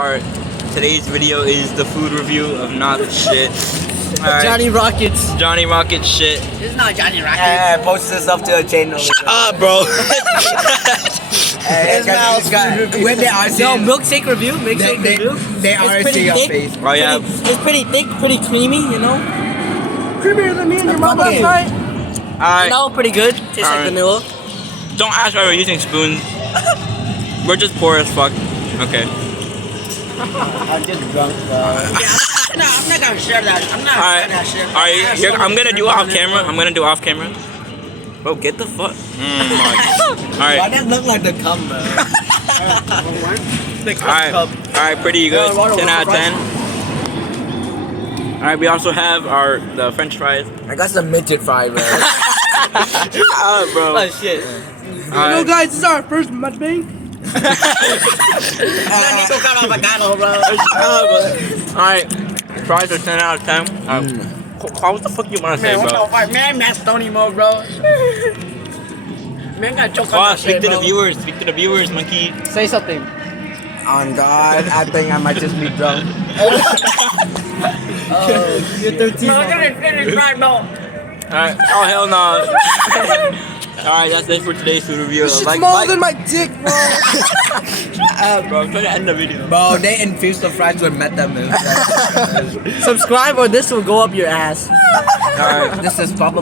Alright, today's video is the food review of not shit. Alright. Johnny Rockets. Johnny Rockets shit. This is not Johnny Rockets. Hey, post this up to the channel. Shut up, bro. Hey, when they are Yo, milkshake review. Milkshake review. they are It's pretty seeing your thick. face. Oh yeah. It's pretty thick, pretty creamy, you know. Creamier than me and your mom last night. You Alright, know, pretty good. Tastes like Alright. vanilla. don't ask why we're using spoons. We're just poor as fuck. Okay. I'm just drunk, bro. No, I'm not gonna share that. I'm not gonna share that. Alright, I'm gonna do off camera. Bro, get the fuck. Why Alright. does it look like the cum, bro? Alright, pretty good. 10 out of 10. Alright, we also have the French fries. I got some midget fry, bro. Bro. Oh shit. Alright. guys, this is our first mukbang. Alright, fries are 10 out of 10. What the fuck you wanna say, bro? Man, that's Tony Mo, bro. Man, got choke on Speak to the viewers, monkey. Say something. On God, I think I might just be drunk. You're 13. Alright, oh hell no. Alright, that's it for today's food review. Smaller than my dick, bro. Bro, I'm trying to end the video. Bro, they infused the fries with metamil. Subscribe or this will go up your ass. Alright. This is problem.